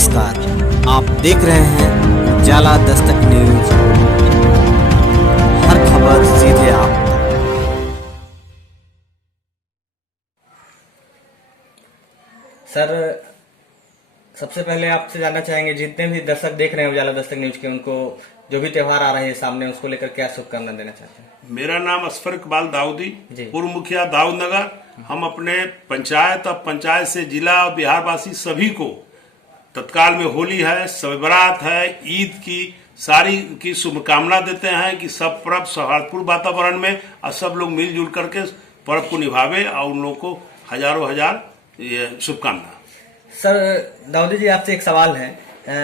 नमस्कार, आप देख रहे हैं जाला दस्तक न्यूज। हर खबर सीधे आप तक। सर, सबसे पहले आपसे जानना चाहेंगे, जितने भी दर्शक देख रहे हैं उजाला दस्तक न्यूज के, उनको जो भी त्योहार आ रहे हैं सामने, उसको लेकर क्या शुभकामना देना चाहते हैं? मेरा नाम असफर इकबाल दाऊदी, जी। पूर्व मुखिया दाऊद नगर। हम अपने पंचायत और पंचायत से जिला और बिहारवासी सभी को तत्काल में होली है, शब बारात है, ईद की सारी की शुभकामना देते हैं कि सब पर्व सौहार्दपूर्ण वातावरण में और सब लोग मिलजुल करके पर्व को निभावे और उन लोगों को हजारों हजार शुभकामना। सर दाऊदी जी, आपसे एक सवाल है।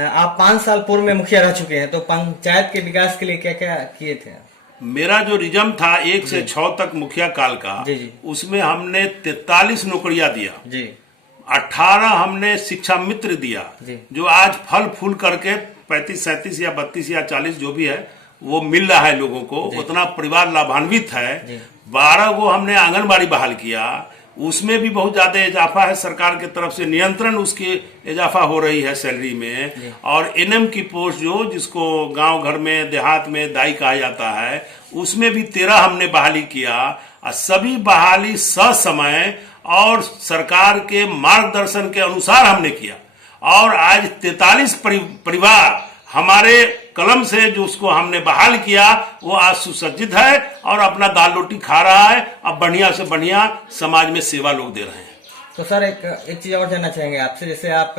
आप 5 साल पूर्व में मुखिया रह चुके हैं, तो पंचायत के विकास के लिए क्या क्या किए थे? मेरा जो रिजम था 1 से 6 तक मुखिया काल का, जी। उसमें हमने 43 नौकरियां दिया जी। 18 हमने शिक्षा मित्र दिया, जो आज फल फूल करके 35, 37 या 32 या 40 जो भी है वो मिल रहा है लोगों को, उतना परिवार लाभान्वित है। 12 को हमने आंगनबाड़ी बहाल किया, उसमें भी बहुत ज्यादा इजाफा है, सरकार की तरफ से नियंत्रण उसकी इजाफा हो रही है सैलरी में। और एनएम की पोस्ट जो जिसको गांव घर में देहात में दाई कहा जाता है, उसमें भी 13 हमने बहाली किया और सभी बहाली ससमय और सरकार के मार्गदर्शन के अनुसार हमने किया। और आज 43 परिवार हमारे कलम से जो उसको हमने बहाल किया वो आज सुसज्जित है और अपना दाल रोटी खा रहा है। अब बढ़िया से बढ़िया समाज में सेवा लोग दे रहे हैं। तो सर एक चीज और जानना चाहेंगे आपसे, जैसे आप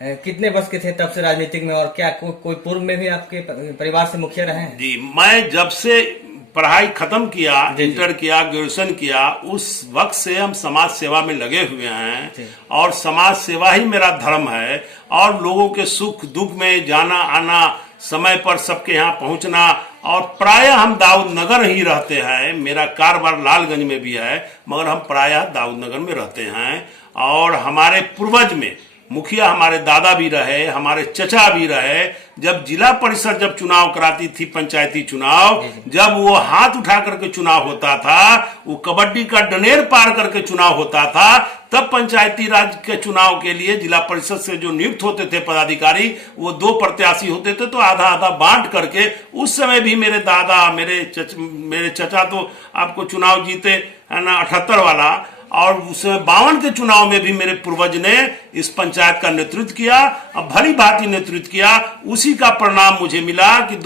कितने वर्ष के थे तब से राजनीतिक में, और क्या कोई पूर्व में भी आपके परिवार से मुखिया रहे हैं? जी, मैं जब से पढ़ाई खत्म किया, इंटर किया, ग्रेजुएशन किया, उस वक्त से हम समाज सेवा में लगे हुए हैं और समाज सेवा ही मेरा धर्म है। और लोगों के सुख दुख में जाना आना, समय पर सबके यहाँ पहुंचना, और प्रायः हम दाऊद नगर ही रहते हैं। मेरा कारोबार लालगंज में भी है, मगर हम प्रायः दाऊद नगर में रहते हैं। और हमारे पूर्वज में मुखिया हमारे दादा भी रहे, हमारे चचा भी रहे। जब जिला परिषद जब चुनाव कराती थी, पंचायती चुनाव, जब वो हाथ उठा करके चुनाव होता था, वो कबड्डी का डनेर पार करके चुनाव होता था, तब पंचायती राज के चुनाव के लिए जिला परिषद से जो नियुक्त होते थे पदाधिकारी, वो 2 प्रत्याशी होते थे, तो आधा आधा बांट करके उस समय भी मेरे दादा मेरे चचा तो आपको चुनाव जीते है ना 78 वाला, और उसमें 52 के चुनाव में भी मेरे पूर्वज ने इस पंचायत का नेतृत्व किया, अब भली भांति नेतृत्व किया। उसी का परिणाम मुझे मिला कि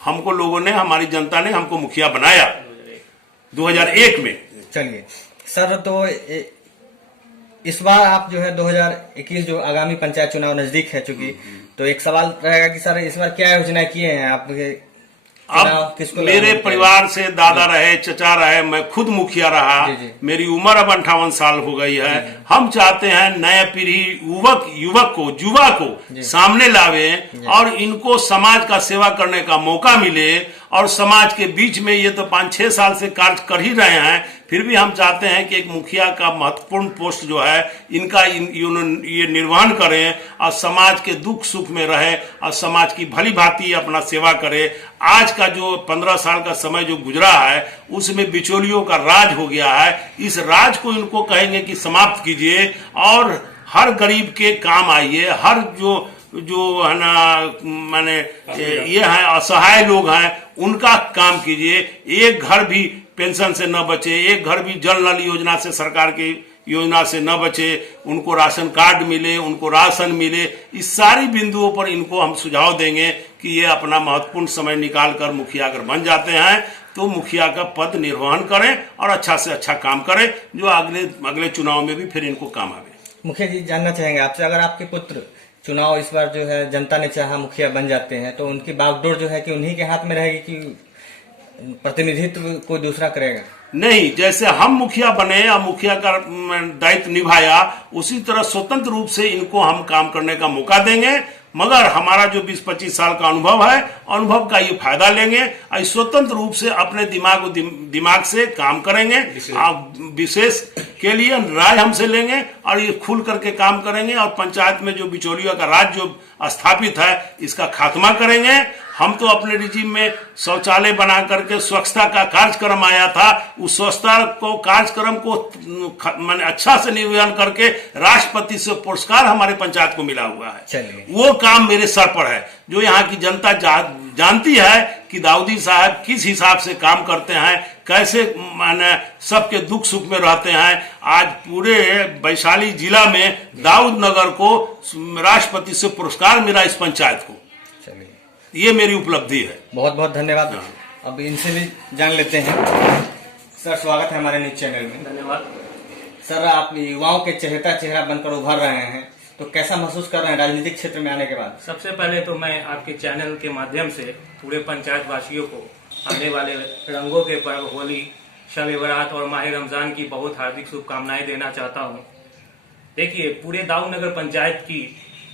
हमको लोगों ने, हमारी जनता ने हमको मुखिया बनाया 2001 में। चलिए सर, तो इस बार आप जो है 2021 जो आगामी पंचायत चुनाव नजदीक है चूंकि, तो एक सवाल रहेगा कि सर इस बार क्या योजना किए हैं आप? अब मेरे परिवार से दादा रहे, चचा रहे, मैं खुद मुखिया रहा। मेरी उम्र अब 58 साल हो गई है। हम चाहते हैं नया पीढ़ी युवक को, युवा को सामने लावे और इनको समाज का सेवा करने का मौका मिले। और समाज के बीच में ये तो 5-6 साल से कार्य कर ही रहे हैं, फिर भी हम चाहते हैं कि एक मुखिया का महत्वपूर्ण पोस्ट जो है इनका ये निर्वहन करें और समाज के दुख सुख में रहे और समाज की भली भांति अपना सेवा करे। आज का जो 15 साल का समय जो गुजरा है, उसमें बिचौलियों का राज हो गया है। इस राज को इनको कहेंगे कि समाप्त कीजिए और हर गरीब के काम आइए। हर जो है ना, माने ये है असहाय लोग हैं, उनका काम कीजिए। एक घर भी पेंशन से न बचे, एक घर भी जल नल योजना से, सरकार की योजना से न बचे, उनको राशन कार्ड मिले, उनको राशन मिले। इस सारी बिंदुओं पर इनको हम सुझाव देंगे कि ये अपना महत्वपूर्ण समय निकाल कर मुखिया अगर बन जाते हैं तो मुखिया का पद निर्वहन करें और अच्छा से अच्छा काम करें, जो अगले चुनाव में भी फिर इनको काम आवे। मुखिया जी, जानना चाहेंगे आपसे, अगर आपके पुत्र चुनाव इस बार जो है जनता ने चाहा मुखिया बन जाते हैं, तो उनकी बागडोर जो है कि उन्हीं के हाथ में रहेगी कि प्रतिनिधित्व कोई दूसरा करेगा? नहीं, जैसे हम मुखिया बने या मुखिया का दायित्व निभाया, उसी तरह स्वतंत्र रूप से इनको हम काम करने का मौका देंगे। मगर हमारा जो 20-25 साल का अनुभव है, अनुभव का ये फायदा लेंगे और स्वतंत्र रूप से अपने दिमाग से काम करेंगे। विशेष के लिए राय हमसे लेंगे और ये खुल करके काम करेंगे और पंचायत में जो बिचौलियों का राज जो स्थापित है, इसका खात्मा करेंगे हम तो अपने रिजीम में शौचालय बना करके स्वच्छता का कार्यक्रम आया था, उस स्वच्छता को कार्यक्रम को मैंने अच्छा से निवेदन करके राष्ट्रपति से पुरस्कार हमारे पंचायत को मिला हुआ है। चलिए, वो काम मेरे सर पर है। जो यहाँ की जनता जानती है कि दाऊदी साहब किस हिसाब से काम करते हैं, कैसे माने सबके दुख सुख में रहते हैं। आज पूरे वैशाली जिला में दाऊद नगर को राष्ट्रपति से पुरस्कार मिला इस पंचायत को। चलिए, ये मेरी उपलब्धि है। बहुत बहुत धन्यवाद। अब इनसे भी जान लेते हैं। सर, स्वागत है हमारे न्यूज चैनल में। धन्यवाद सर, आप युवाओं के चहेता चेहरा बनकर उभर रहे हैं, तो कैसा महसूस कर रहे हैं राजनीतिक क्षेत्र में आने के बाद? सबसे पहले तो मैं आपके चैनल के माध्यम से पूरे पंचायत वासियों को आने वाले रंगों के पर्व होली, शब बरात और माह रमजान की बहुत हार्दिक शुभकामनाएं देना चाहता हूं। देखिए, पूरे दाऊद नगर पंचायत की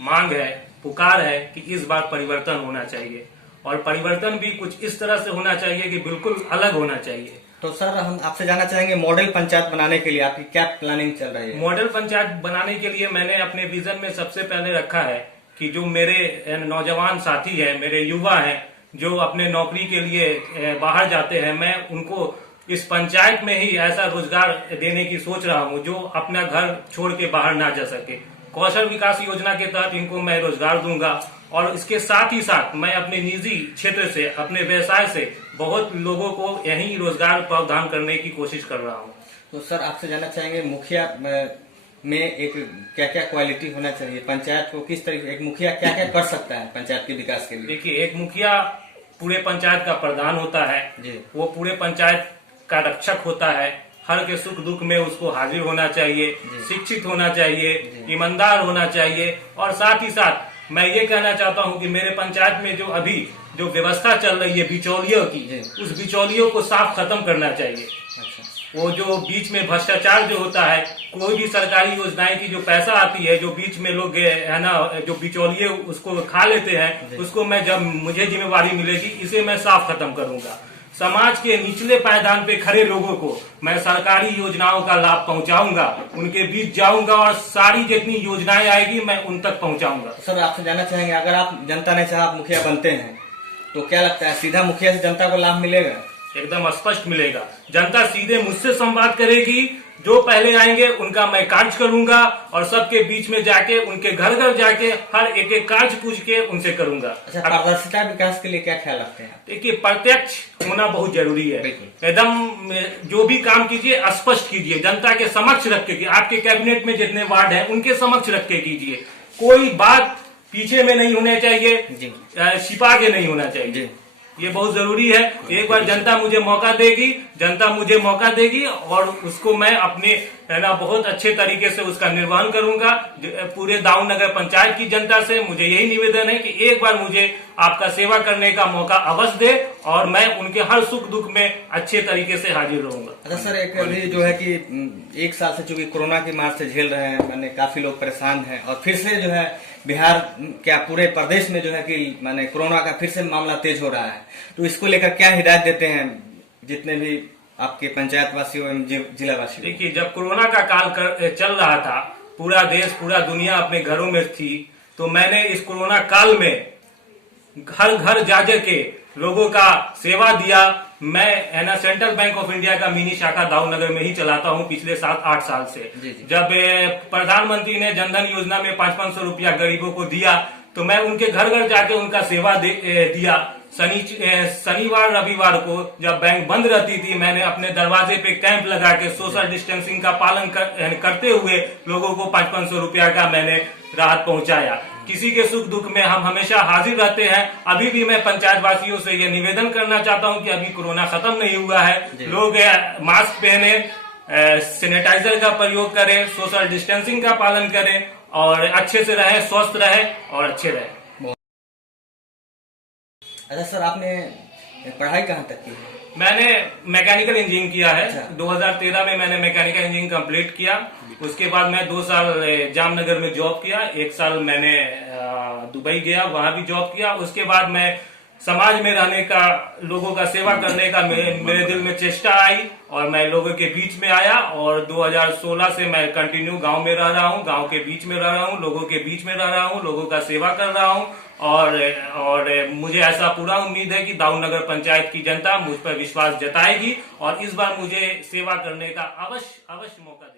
मांग है, पुकार है कि इस बार परिवर्तन होना चाहिए, और परिवर्तन भी कुछ इस तरह से होना चाहिए कि बिल्कुल अलग होना चाहिए। तो सर, हम आपसे जानना चाहेंगे मॉडल पंचायत बनाने के लिए आपकी क्या प्लानिंग चल रही है? मॉडल पंचायत बनाने के लिए मैंने अपने विजन में सबसे पहले रखा है कि जो मेरे नौजवान साथी हैं, मेरे युवा हैं, जो अपने नौकरी के लिए बाहर जाते हैं, मैं उनको इस पंचायत में ही ऐसा रोजगार देने की सोच रहा हूं जो अपना घर छोड़ के बाहर ना जा सके। कौशल विकास योजना के तहत इनको मैं रोजगार दूंगा, और इसके साथ ही साथ मैं अपने निजी क्षेत्र से, अपने व्यवसाय से बहुत लोगों को यही रोजगार प्रावधान करने की कोशिश कर रहा हूँ। तो सर, आपसे जानना चाहेंगे मुखिया में एक क्या क्या क्वालिटी होना चाहिए, पंचायत को किस तरीके, एक मुखिया क्या क्या कर सकता है पंचायत के विकास के लिए? देखिए, एक मुखिया पूरे पंचायत का प्रधान होता है जी। वो पूरे पंचायत का रक्षक होता है। हर के सुख दुख में उसको हाजिर होना चाहिए, शिक्षित होना चाहिए, ईमानदार होना चाहिए, और साथ ही साथ मैं ये कहना चाहता हूँ कि मेरे पंचायत में जो अभी जो व्यवस्था चल रही है बिचौलियों की, उस बिचौलियों को साफ खत्म करना चाहिए। अच्छा। वो जो बीच में भ्रष्टाचार जो होता है, कोई भी सरकारी योजनाएं की जो पैसा आती है, जो बीच में लोग है ना, जो बिचौलिए उसको खा लेते हैं, उसको मैं, जब मुझे जिम्मेवारी मिलेगी, इसे मैं साफ खत्म करूंगा। समाज के निचले पायदान पे खड़े लोगों को मैं सरकारी योजनाओं का लाभ पहुंचाऊंगा, उनके बीच जाऊंगा, और सारी जितनी योजनाएं आएगी मैं उन तक पहुंचाऊंगा। सर, आपसे जानना चाहेंगे, अगर आप जनता ने चाहा आप मुखिया बनते हैं, तो क्या लगता है सीधा मुखिया से जनता को लाभ मिलेगा? एकदम स्पष्ट मिलेगा। जनता सीधे मुझसे संवाद करेगी, जो पहले आएंगे उनका मैं कार्य करूंगा, और सबके बीच में जाके, उनके घर घर जाके हर एक एक कार्य पूछ के उनसे करूंगा। अच्छा, पारदर्शिता विकास के लिए क्या ख्याल रखते हैं? देखिए, प्रत्यक्ष होना बहुत जरूरी है। एकदम जो भी काम कीजिए स्पष्ट कीजिए, जनता के समक्ष रख के, आपके कैबिनेट में जितने वार्ड हैं उनके समक्ष रख के कीजिए। कोई बात पीछे में नहीं होना चाहिए, छिपा के नहीं होना चाहिए। ये बहुत जरूरी है। एक बार जनता मुझे मौका देगी और उसको मैं अपने, है ना, बहुत अच्छे तरीके से उसका निर्वहन करूंगा। पूरे दाऊद नगर पंचायत की जनता से मुझे यही निवेदन है कि एक बार मुझे आपका सेवा करने का मौका अवश्य दे, और मैं उनके हर सुख दुख में अच्छे तरीके से हाजिर रहूंगा। अच्छा सर, एक अभी जो है कि एक साल से चूंकि कोरोना की मार से झेल रहे हैं, मैंने काफी लोग परेशान हैं, और फिर से जो है बिहार क्या पूरे प्रदेश में जो है कि मैंने कोरोना का फिर से मामला तेज हो रहा है, तो इसको लेकर क्या हिदायत देते हैं जितने भी आपके पंचायत वासियों एवं जिला वासियों? देखिए, जब कोरोना का काल चल रहा था, पूरा देश, पूरा दुनिया अपने घरों में थी, तो मैंने इस कोरोना काल में घर घर जा के लोगों का सेवा दिया। मैं, है ना, सेंट्रल बैंक ऑफ इंडिया का मिनी शाखा दाऊद नगर में ही चलाता हूं पिछले 7-8 साल से। जब प्रधानमंत्री ने जनधन योजना में 500-500 रुपया गरीबों को दिया, तो मैं उनके घर घर जाके उनका सेवा दिया। शनिवार रविवार को जब बैंक बंद रहती थी, मैंने अपने दरवाजे पे कैंप लगा के सोशल डिस्टेंसिंग का पालन करते हुए लोगों को 500-500 रुपया का मैंने राहत पहुंचाया। किसी के सुख दुख में हम हमेशा हाजिर रहते हैं। अभी भी मैं पंचायत वासियों से ये निवेदन करना चाहता हूं कि अभी कोरोना खत्म नहीं हुआ है। लोग मास्क पहने, सैनिटाइजर का प्रयोग करें, सोशल डिस्टेंसिंग का पालन करें, और अच्छे से रहे, स्वस्थ रहे और अच्छे रहे। अच्छा सर, आपने पढ़ाई कहाँ तक की है? मैंने मैकेनिकल इंजीनियरिंग किया है। अच्छा। 2013 में मैंने मैकेनिकल इंजीनियरिंग कंप्लीट किया। उसके बाद मैं 2 साल जामनगर में जॉब किया, 1 साल मैंने दुबई गया, वहां भी जॉब किया। उसके बाद मैं समाज में रहने का, लोगों का सेवा करने का मेरे दिल में चेष्टा आई और मैं लोगों के बीच में आया। और 2016 से मैं कंटिन्यू गांव में रह रहा हूं, गांव के बीच में रह रहा हूं, लोगों के बीच में रह रहा हूं, लोगों का सेवा कर रहा हूं। और मुझे ऐसा पूरा उम्मीद है कि दाऊ नगर पंचायत की जनता मुझ पर विश्वास जताएगी और इस बार मुझे सेवा करने का अवश्य मौका देगी।